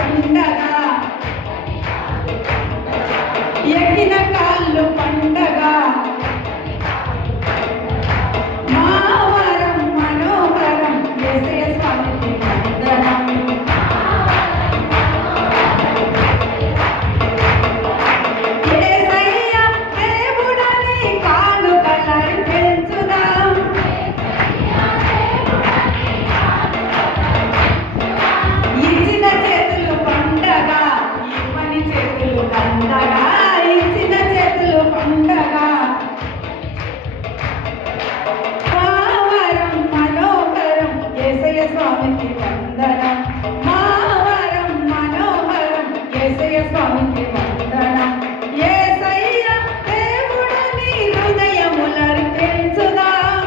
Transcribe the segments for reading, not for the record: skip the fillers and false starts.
పండగ, ఎక్కిన కాళ్ళు పండగ, మా వరం మనోహరం యేసయ్య స్వామికి వందనం. యేసయ్య దేవుడని కానుకలర్పించుదాం, ఇచ్చిన చేతులు పండగ, ఇవ్వని చేతులు దండగ, ఇచ్చిన చేతులు పండగ, మా వరం మనోహరం యేసయ్య స్వామికి వందనం. మా వరం మనోహరం యేసయ్య స్వామికి వందనం. యేసయ్య దేవుడని హృదయములర్పించుదాం,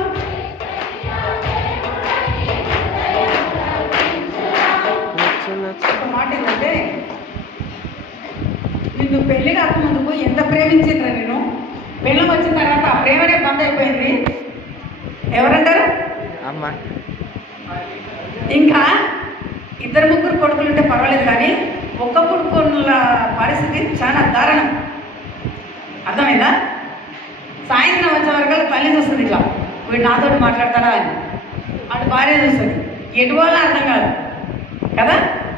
ఒక మాట ఏంటంటే, నిన్ను పెళ్లి కాకముందుకు ఎంత ప్రేమించిండ్రా నేను, పెళ్ళం వచ్చిన తర్వాత ఆ ప్రేమనే బంద్ అయిపోయింది. ఎవరంటారు? అమ్మ ఇంకా ఇద్దరు ముగ్గురు కొడుకులు ఉంటే పర్వాలేదు, కానీ ఒక్క కొడుకుల పరిస్థితి చాలా దారుణం. అర్థమైందా? సాయంత్రం వచ్చే వరకు తల్లి చూస్తుంది, ఇట్లా వీడు నాతో మాట్లాడతాడా అని. అటు భార్య చూస్తుంది, ఎటు వాళ్ళ అర్థం కాదు కదా.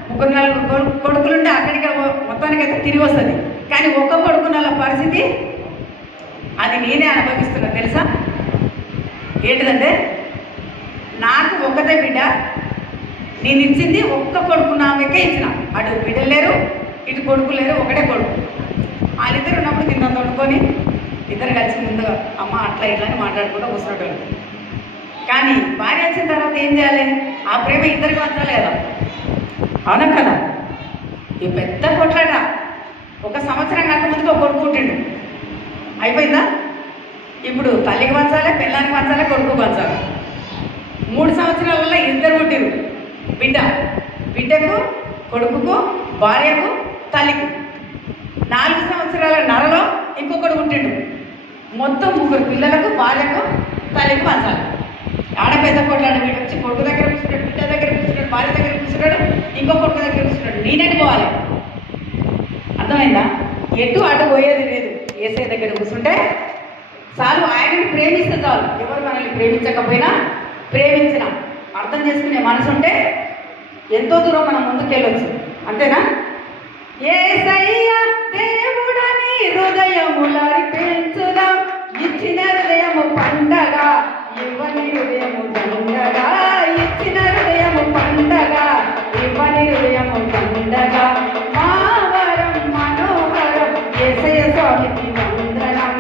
ముగ్గురు నలుగురు కొడుకులుంటే అక్కడికి మొత్తానికైతే తిరిగి వస్తుంది, కానీ ఒక్క కొడుకున్న పరిస్థితి అది నేనే అనుభవిస్తున్నా తెలుసా. ఏంటిదంటే, నాకు ఒక్కతే బిడ్డ, నేను ఇచ్చింది ఒక్క కొడుకు నామకే ఇచ్చిన. అటు బిడ్డలు లేరు, ఇటు కొడుకు లేరు, ఒకటే కొడుకు. వాళ్ళిద్దరు ఉన్నప్పుడు కింద వండుకొని ఇద్దరు కలిసి ముందుగా అమ్మ అట్లా ఇట్లా అని మాట్లాడుకుంటూ కూర్చున్నట్టు. కానీ భార్య వచ్చిన తర్వాత ఏం చేయాలి? ఆ ప్రేమ ఇద్దరికి పంచాలి కదా, అవునా కదా. ఈ పెద్ద కొట్లాట. ఒక సంవత్సరం కాక ముందుకు ఒక కొడుకు పుట్టిండు, అయిపోయిందా? ఇప్పుడు తల్లికి పంచాలి, పిల్లానికి పంచాలి, కొడుకు పంచాలి. 3 సంవత్సరాలలో ఇద్దరు పుట్టిరు, బిడ్డకు, కొడుకుకు, భార్యకు, తల్లికి. 4 సంవత్సరాల నరలో ఇంకొకడు పుట్టిండు. మొత్తం 3 పిల్లలకు, భార్యకు, తల్లికి పంచాలి. ఆడ పెద్ద కొట్లాడు. వీడు వచ్చి కొడుకు దగ్గర కూర్చున్నాడు, బిడ్డ దగ్గర కూర్చున్నాడు, భార్య దగ్గర కూర్చున్నాడు, ఇంకో కొడుకు దగ్గర కూర్చున్నాడు. నేనెటు పోవాలి? అర్థమైందా? ఎటు అటు పోయేది లేదు. యేసయ్య దగ్గర కూర్చుంటే చాలు, ఆయనని ప్రేమిస్తే చాలు. ఎవరు మనల్ని ప్రేమించకపోయినా ప్రేమించిన అర్థం చేసుకునే మనసు ఉంటే ఎంతో దూరం మనం ముందుకెళ్ళొచ్చు. అంతేనా? యేసయ్య దేవుడని హృదయములర్పించుదాం, ఇచ్చిన హృదయము పండగ, ఇవ్వని హృదయము దండగ, ఇచ్చిన హృదయము పండగ, ఇవ్వని హృదయము దండగ, మా వరం మనోహరం యేసయ్య స్వామికి వందనం.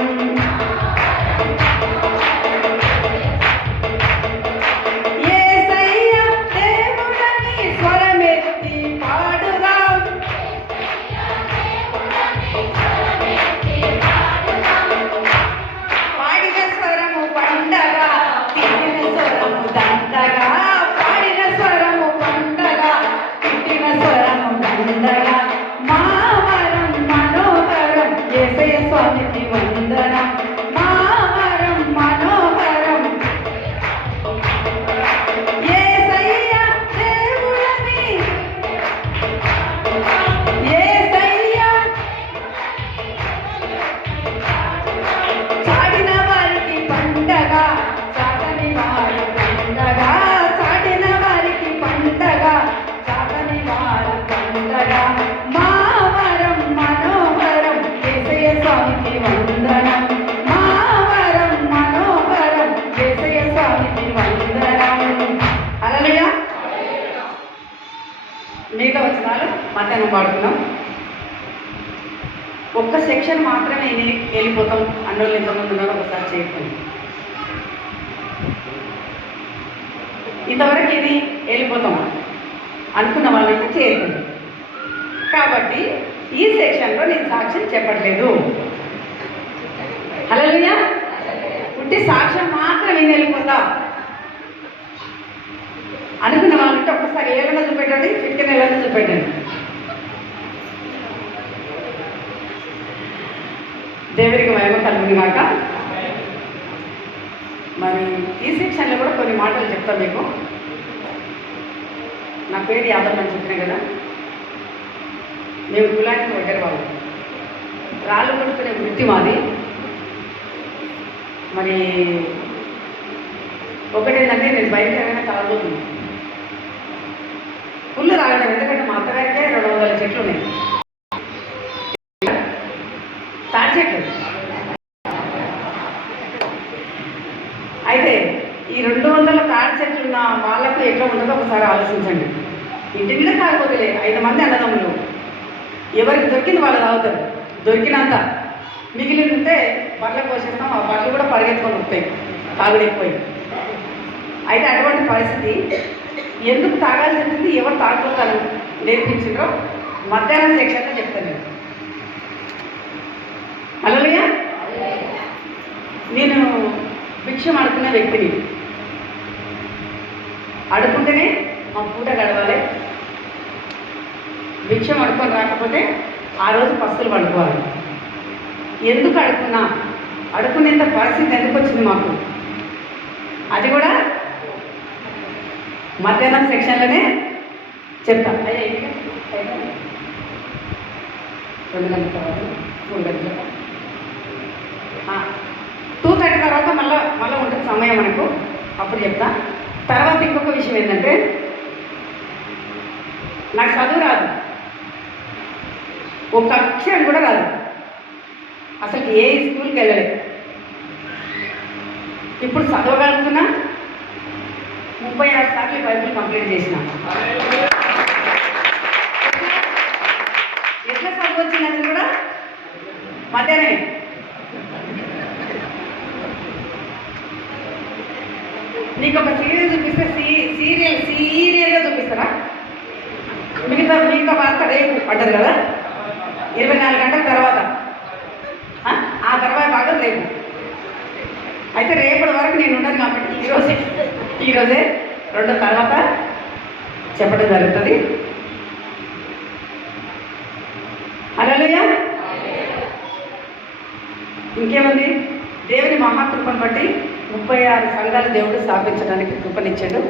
యేసయ్య దేవుడని స్వరమెత్తి పాడుదాం, పాడిన స్వరము పండగ, తిట్టిన స్వరము దండగ, పాడిన స్వరము పండగ, తిట్టిన స్వరము దండగ, మా వరం మనోహరం యేసయ్య స్వామికి వందనం. మా వరం మనోహరం యేసయ్య దేవుడని, యేసయ్య చాటిన వారికి పండగ, చాటని వారి పండగ, చాటిన వారికి పండగ, చాటని వారి పండగ, మా వరం మనోహరం యేసయ్య స్వామికి వందనం. మా వరం మనోహరం యేసయ్య స్వామికి వందనం. హల్లెలూయా. మిగతా వచనాలు మధ్యాహ్నం పాడుకున్నాం. ఒక్క సెక్షన్ మాత్రమే వెళ్ళిపోతాం అన్నోళ్ళు ఎంతమంది ఉన్నారో ఒకసారి చేయకండి. ఇంతవరకు ఇది వెళ్ళిపోతాం అనుకున్న వాళ్ళైతే చేయకండి. కాబట్టి ఈ సెక్షన్లో నేను సాక్ష్యం చెప్పట్లేదు. హల్లెలూయా. పుట్టి సాక్ష్యం మాత్రం నేను వెళ్ళిపోతా అనుకున్న వాళ్ళంటే ఒక్కసారి ఏమైనా చూపెట్టండి, చిటికెన ఏమైనా చూపెట్టండి. దేవుడికి మహిమ కలుగును గాక. మరి ఈ సెక్షన్లో కూడా కొన్ని మాటలు చెప్తాను మీకు. నా పేరు యాదవ్ అని చెప్పిన కదా. మేము కులానికి దగ్గర వాళ్ళు. రాళ్ళు కొట్టుకునే వృత్తి మాది. మరి ఒకటేంటంటే నేను బయలుదేరైనా కాలబోతుంది ఫుల్ రాగడం. ఎందుకంటే మా అత్తగారికే 200 చెట్లు ఉన్నాయి, తాటి చెట్లు. అయితే ఈ 200 తాటి చెట్లు ఉన్న వాళ్ళకు ఎట్లా ఉంటుందో ఒకసారి ఆలోచించండి. ఇంటి మీద కాకపోతే 5 మంది అన్నదమ్ములు, ఎవరికి దొరికింది వాళ్ళు తాగుతారు. దొరికినంత మిగిలిందంటే బర్రెలు పోసేస్తాం, ఆ బర్రెలు కూడా పరిగెత్తుకొని వస్తాయి తాగుడు ఎక్కువై. అయితే అటువంటి పరిస్థితి ఎందుకు తాగాల్సి వచ్చింది, ఎవరు తాగుతారు నేర్పించిండ్రో మధ్యాహ్నం సెక్షన్లో చెప్తాను నేను. హల్లెలూయా. నేను భిక్షం అడుకున్న వ్యక్తిని. అడుకుంటేనే మా పూట గడవాలి. భిక్షం అడుకొని రాకపోతే ఆ రోజు పస్తులు పడుకోవాలి. ఎందుకు అడుక్కున్నా, అడుక్కునేంత పరిస్థితి ఎందుకు వచ్చింది మాకు, అది కూడా మధ్యాహ్నం సెక్షన్లోనే చెప్తా. 2 గంటల తర్వాత 3 గంటల 2:30 తర్వాత మళ్ళీ ఉంటుంది సమయం మనకు, అప్పుడు చెప్తా. తర్వాత ఇంకొక విషయం ఏంటంటే, నాకు చదువు రాదు, ఒక అక్షరం కూడా రాదు, అసలు ఏ స్కూల్కి వెళ్ళలేదు. ఇప్పుడు చదవగలుగుతున్నా. 36 సార్లు బైబిల్ కంప్లీట్ చేసిన. ఎట్లా చదువు వచ్చినది కూడా మధ్యాహ్నమే. నీకు ఒక సీరియల్ చూపిస్తే సీరియల్గా చూపిస్తారా? మిగతా వార్త రేపు పడ్డది కదా, 24 గంటల తర్వాత. ఆ తర్వాత భాగం రేపు. అయితే రేపటి వరకు నేను ఉండను కాబట్టి ఈరోజే 2 తర్వాత చెప్పడం జరుగుతుంది. హల్లెలూయా. ఇంకేముంది, దేవుని మహాకృపను బట్టి 36 సంఘాలు దేవుడు స్థాపించడానికి కృపనిచ్చాడు.